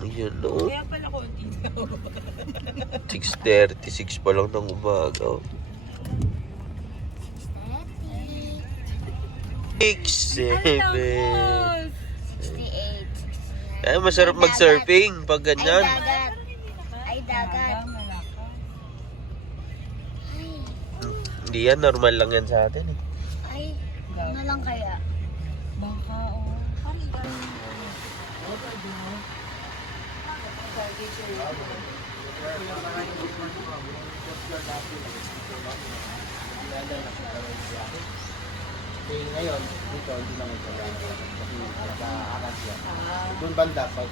Ayun, no? Kaya pala konti daw. 6:36 pa lang ng umaga. 6, 7. 68. Ay, masarap mag-surfing pag ganyan. Ay, dagat. Hindi yan, normal lang yan sa atin eh. Ay, ano lang kaya? Bangka, oh. Ngayon, dito, hindi naman siya kasi nag-aaral siya. Doon banda, pag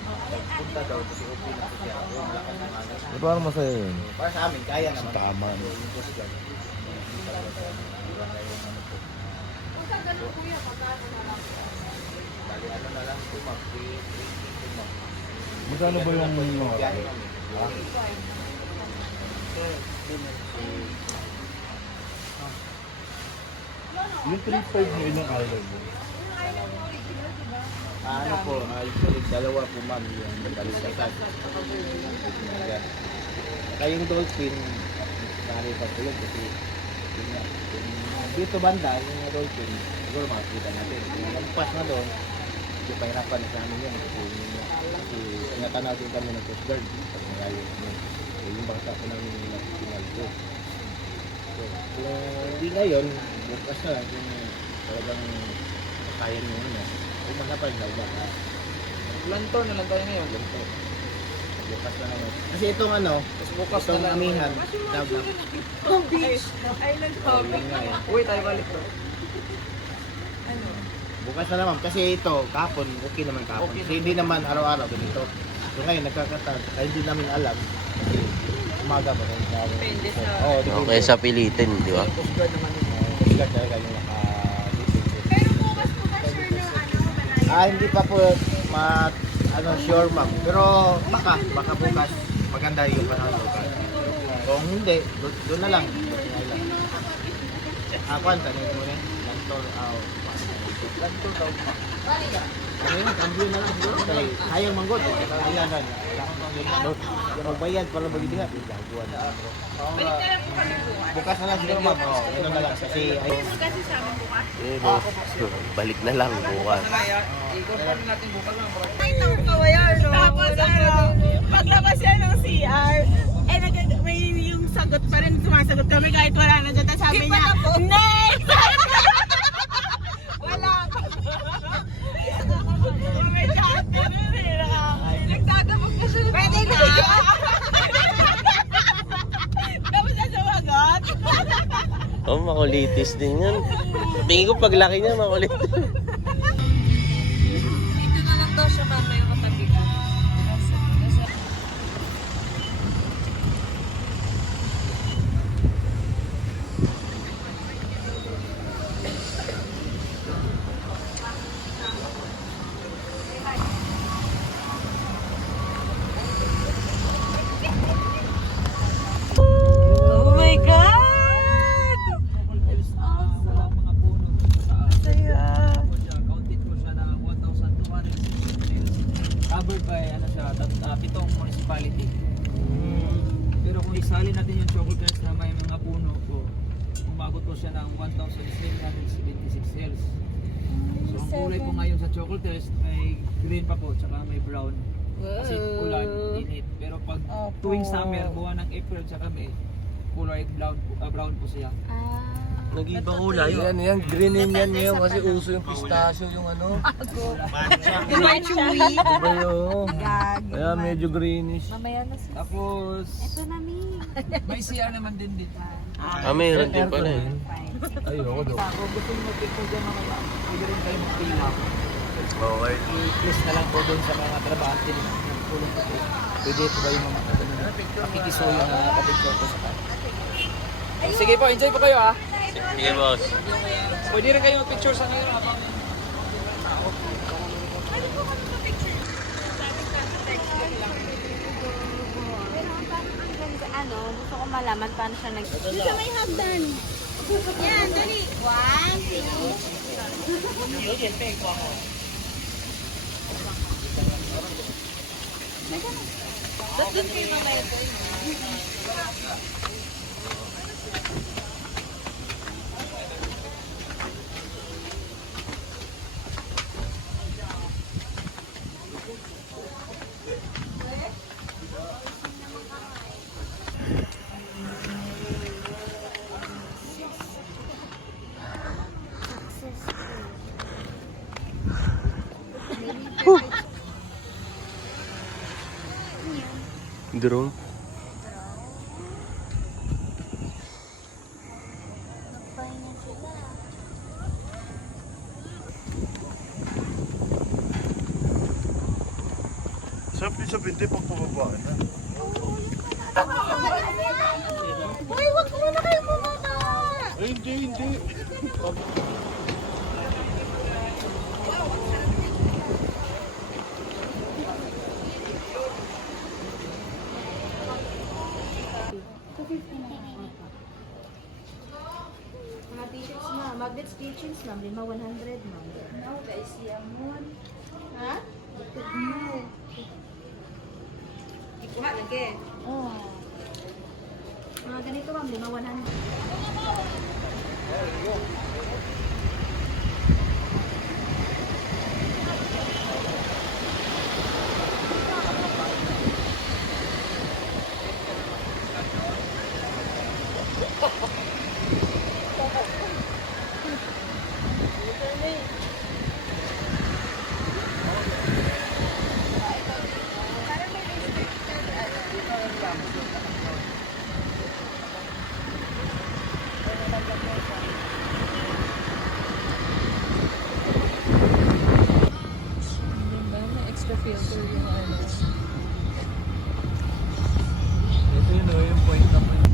punta daw, kasi okay na siya. Yung lakas ng ano. Eh, paano masaya yun? Para sa amin, kaya naman. Tama. Yung Coast Guard. Hindi talaga siya. Wala na yung ano po. Bali, ano na lang, tumag. Magkano ba yung mga Biyahe namin. yung 3.5 na ilang island mo? Ano po, usually dalawa po ma'am yung nagkalisatan. Kaya yung dolphin, nakita po yun kasi yung dito banda, yung dolphin, siguro makakita natin. Yung nagpas na doon, hindi pahirapan na sa amin yun kasi tinatanaw din kami ng Coast Guard pag malayo yun. So, yung bangka po namin yung nakikinal ko. So, kung hindi ngayon, bukas na lang kung talagang kaya nyo ano, umana pa rin na umana. Lantor na lang tayo ngayon. Ganito. Bukas na naman. Kasi itong ano, Tapos bukas itong na lang. amihan, dagat. Oh, beach. Island hopping. Uy, tayo balik to. Bukas na naman. Kasi ito, kapon, okay naman kapon. Okay Kasi hindi naman araw-araw ganito. So ngayon, nagkakataon. Kaya hindi namin alam. Kasi umaga ba rin. Depende sa... Oo, Okay, sa pilitin, di ba? Coast Guard naman yun. Coast Guard talaga yung naka-depende. Pero bukas po ba sure na ano, Hindi pa po sure ma'am. Pero baka bukas maganda yung panahon bukas. Kung hindi, doon na lang. Kwanta na yun rin. Lantor, Lantor daw. Ano yun, cambio na lang siguro. Kaya hayang manggod. Ayan na. Magbayad para magdidihat. Gagawa na. Balik na lang po kami bukas. Bukas na lang siguro ma'am. Ano na lang. Kasi Kasi sa amin bukas. Eh, no. Balik na lang bukas. Kaya, i-confirm natin bukas lang. Ay, nang kawayan, no? Tapos, paglabas siya ng CR, may yung sagot pa rin, sumasagot kami kahit wala na dyan. Tapos sabi niya, next! Wala pa. May kate nun eh, nagtatabog na siya. Pwede na! Tapos siya sumagot. Oh, makulitis din yan. Tingin ko paglaki niya, makulitis. Dito na lang daw siya mamaya katabi ko. Oh my God! Walang mga puno dito sa Saya. counted ko siya na 1,260 miles. Covered by pitong municipality. Pero kung isali natin yung chocolates na may mga puno ko, umabot ko siya ng 1,776 cells. So ang kulay po ngayon sa chocolates may green pa po, tsaka may brown. Kasi ulan, init. Pero pag tuwing summer, buwan ng April tsaka May, kulay brown po siya. Nag-ibang kulay. Yan, green yan ngayon kasi uso yung pistachio, yung ano. Diba chewy? Diba yun? Kaya medyo greenish. Mamaya na siya. Tapos, ito na mi. may CR naman din dito. Mayroon din pala eh. Ayoko daw. Kung gusto nyo mag-picture dyan mga pwede rin kayo mag-pila. Okay. I-place na lang po doon sa mga trabahante ng tulong po. Pwede po ba yung mga pakikisuyo na kapicture po sa kanya. Sige po, enjoy po kayo ah. Sige, boss. Pwede rin kayo mag-picture sa ngayon. Pero parang ang ganda, gusto ko malaman paano siya nag... Dito may hagdan. Yan, dali. 1, 2. Ba't doon kayo mamaya po? Drone. Magpahinga sila. Sa binti pag pababa na. Uy, wag muna kayo bumaba! Ay, hindi. Mga t-shirts na. Magnets t-shirts na. 100 na. No, guys, yamon. Ha? No. Ikuha lagi. Oo. Mga ganito ma'am, 100. Ito yun o, yung point na point.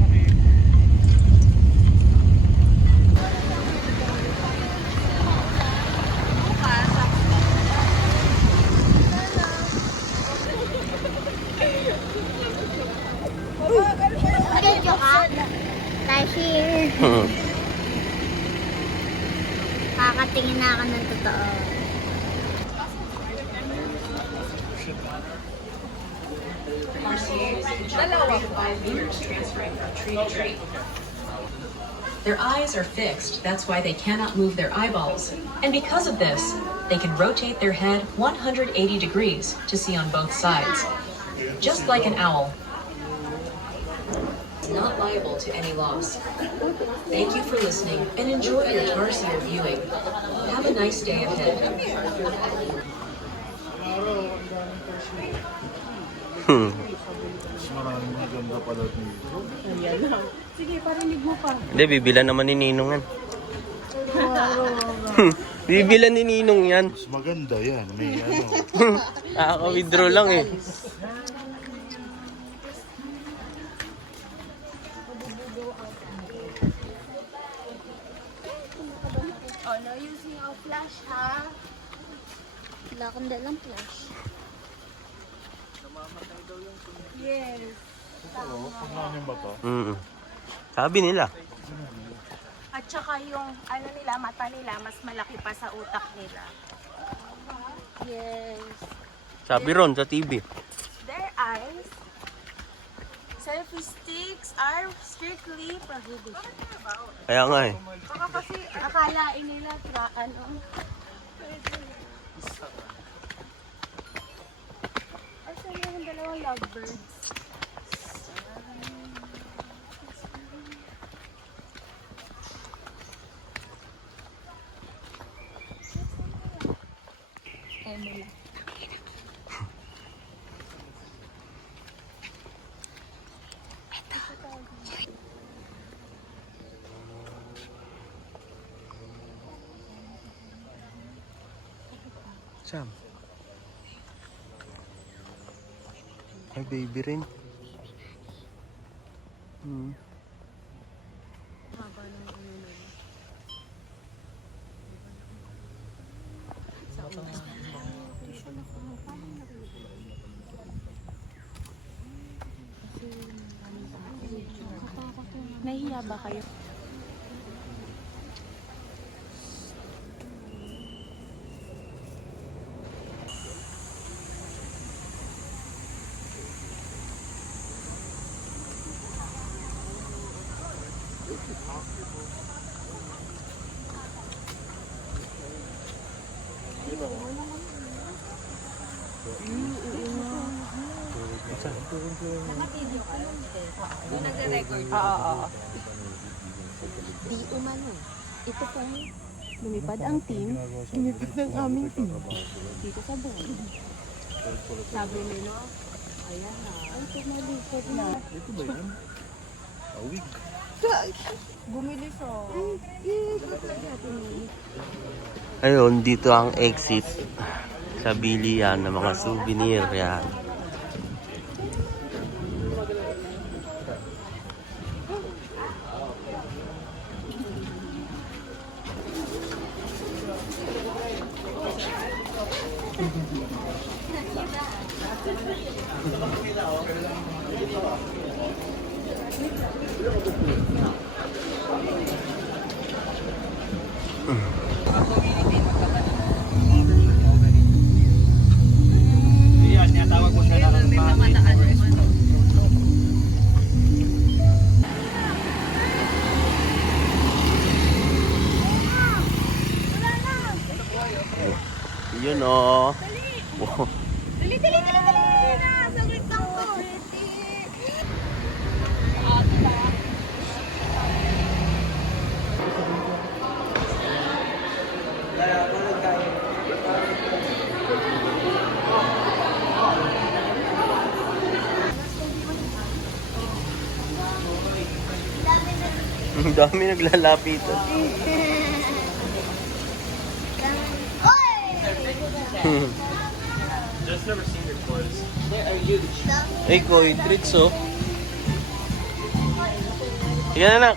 Video ka? Tashi. Kakatingin na ako ng totoo. Their eyes are fixed, that's why they cannot move their eyeballs. And because of this, they can rotate their head 180 degrees to see on both sides. Just like an owl. Not liable to any loss. Thank you for listening and enjoy your Tarsier viewing. Have a nice day ahead. Mas maraming maganda pala dito. Sige, parinig mo pa. Hindi, bibilan naman ni Ninong yan. Bibilan ni Ninong yan. Mas maganda yan. May ano. Nakaka-withdraw lang eh. Oh, no using our flash, ha? Wala kang dalang flash. Yes. Oo, pagnanin ba to? Sabi nila. At saka yung ano nila, mata nila, mas malaki pa sa utak nila. Yes. Sabi ron sa TV. Their eyes, selfie sticks are strictly prohibited. Kaya nga eh. Baka kasi akalain nila, ano. Asan yung dalawang lovebirds? Sam. Ay, baby rin. Nahiya ba kayo? Oo. Di umano. Ito po lumipad ang team. Lumipad ng aming team. Dito sa buwan. Sabi nila, ayan na. Ay, tumalipad na. Ito ba yan? Awig. Bumili siya. Ayun, dito ang exit sa bilihan ng mga souvenir. Yan. Yan, tinatawag ko siya na Yun o. Wow. Dali na. Saglit lang to. Ang dami naglalapitan. Just never seen your toys. Ay, koi treats oh. Sige na, anak.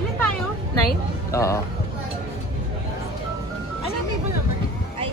Ilan tayo? 9? Oo. Ano table naman? Ay.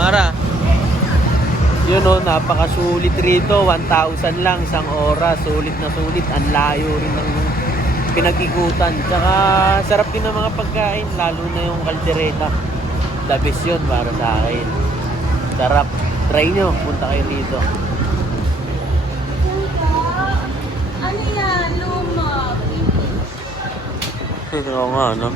Mara, yun o, napakasulit rito. 1,000 lang isang oras. Sulit na sulit. Ang layo rin ng pinag-ikutan. Tsaka sarap din ng mga pagkain, lalo na yung kaldereta. The best yun para sa akin. Sarap. Try nyo, punta kayo dito. Ano yan? Luma. Oo nga, no?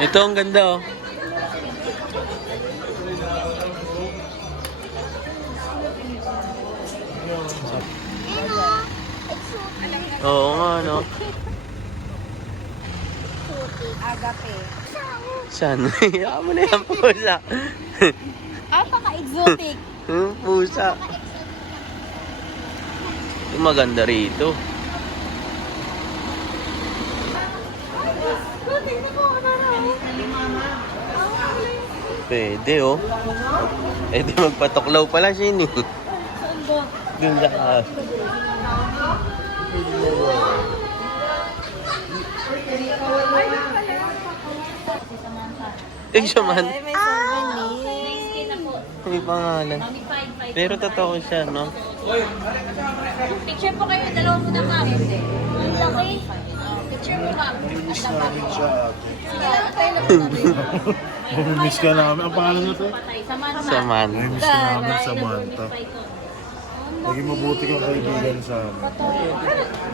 Ito ang ganda oh. Oo nga no. Agape. Saan? Ako na yan pusa. Apaka-exotic. Pusa. Yung maganda rito. Pwede oh. Pwede magpatuklaw pala siya ini. Dun sa kaas. Eh, siya man. May souvenir. May pangalan. Pero totoo siya, no? Picture po kayo, dalawa po na ma'am. Ang laki. Picture mo ma'am. Miss namin siya. Ang Miss ka namin. Ang pangalan na to? Sa man. Miss ka namin, Samantha. Naging mabuti kang kaibigan sa amin.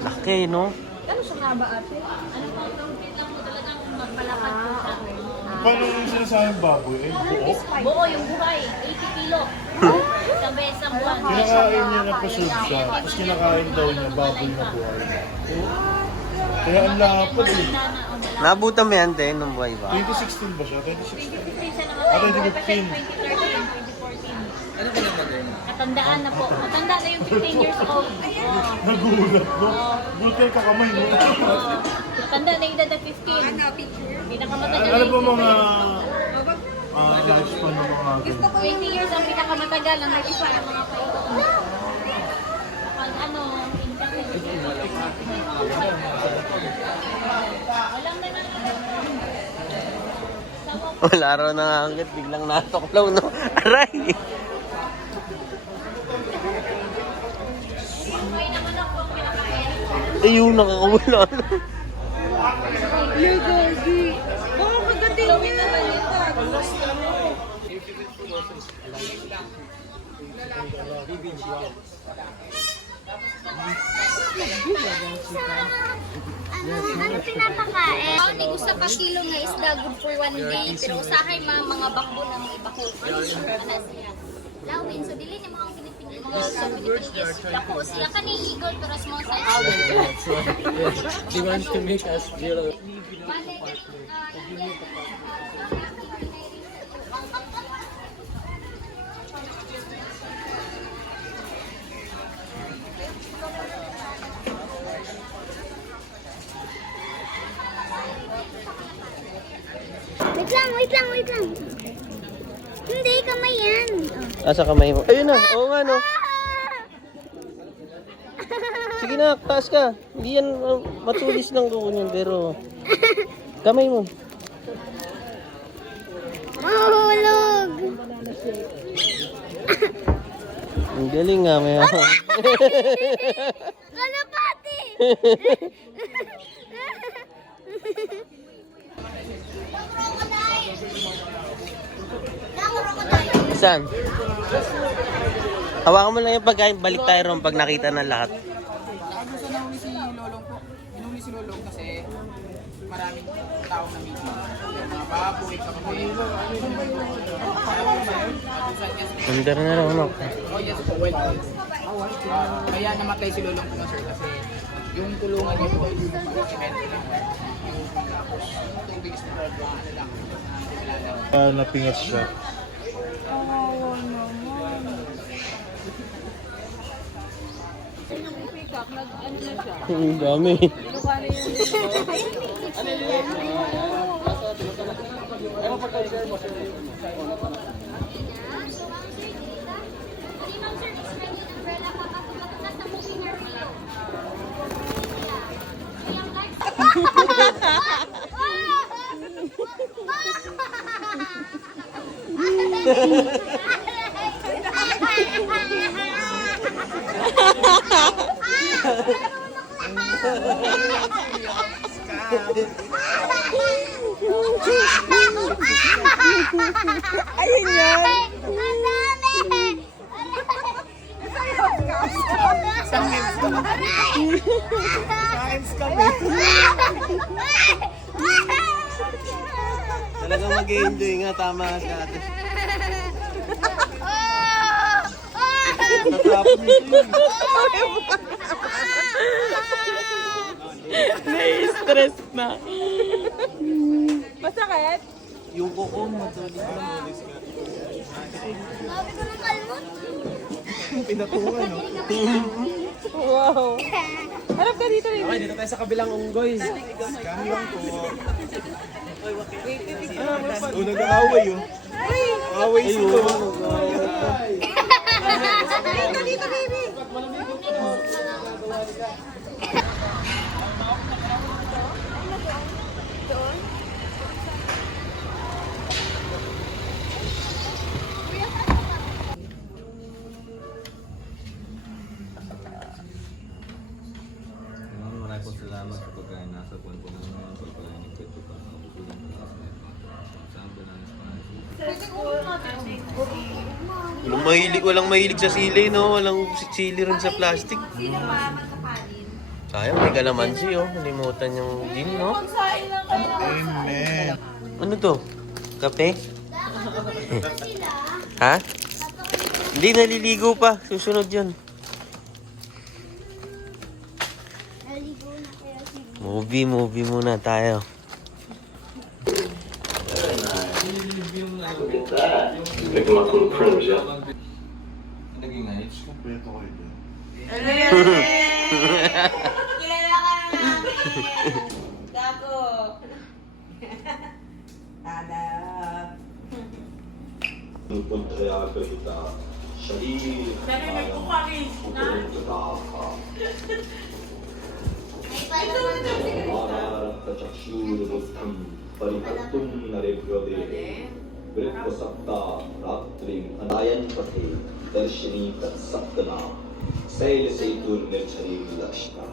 Laki, no? Ano siya nga ba ate? Ano po, lang mo talagang magpalakad po siya. Paano yung sinasayang baboy? Eh, buo? Buo yung buhay, 80 kilo. Isang beses ang buwan. Kinakain niya na preserve siya. Tapos kinakain daw niya baboy na buhay. Kaya ang lapad eh. Nabutan mo yan din nung buhay ba? 2016 ba siya? 2016? 2015 siya namatay. 2015. 2013, 2014. Katandaan na po. Matanda na yung 15 years old. Nagulat, no? Brutal ka kamay, no? Matanda na yung edad na 15. Pinakamatagal Ano ba yung mga lifespan ng mga ganyan? 20 years ang pinakamatagal ang lifespan ng mga tao. Pag ano, walang na Wala raw nangangit, biglang natuklaw, no? Aray! Ayun, nakakawala. Oo, kagating niya. Ano pinapakain? Ako ni gusto ka kilo nga isda good for one day pero usahay mga bakbo ng iba ko. Lawin so dili ni mga Pilipino sa Pilipinas. Ako sila kani eagle pero small size. He wants to make us feel Wait lang. Hindi, kamay yan. Asa kamay mo? Ayun na, oo nga, no? Sige na, taas ka. Hindi yan, matulis lang ko yun, pero... Kamay mo. Mahulog. Ang galing nga, may... Kalapati. Saan? Hawakan mo lang yung pagkain, balik tayo ron pag nakita ng lahat. Gusto na huli si Lolong po. Hinuli si Lolong kasi maraming tao na meeting. Mga baboy, sa mga Under na raw, no? Oh yes po, well. Kaya namatay si Lolong po na sir kasi yung tulungan niya po yung semento lang. Yung tubig is na lang. Napingas siya. Ang dami. Ayun yun. Talagang mag-enjoy nga, tama ka sa atin. Tatapon nito yun. Na-stress na. Masakit? Yung kuko, matulis lang. Sabi ko ng kalmot. Pinatungan, no? Wow. Harap ka dito rin. Okay, dito tayo sa kabilang unggoy. Kami lang po. Nag-aaway, oh. Aaway sila. Dito, baby. Maraming po salamat sa pagkain nasa puwan po ng mga pagkain ng kwento pa sa kapulang saan po namin Walang mahilig sa sili, no? Walang sili rin sa plastic. Sayang, may kalamansi, oh. Nalimutan yung gin, no? Amen. Ano to? Kape? Ha? Hindi, naliligo pa. Susunod yun. Movie muna tayo. naging ayos. Kompleto kayo dyan. Kilala ka na namin. Gago. Tadap. Narinig ko kami. दर्शनी तत्सप्तना शैल सेतुर्निर्झरी लक्ष्मण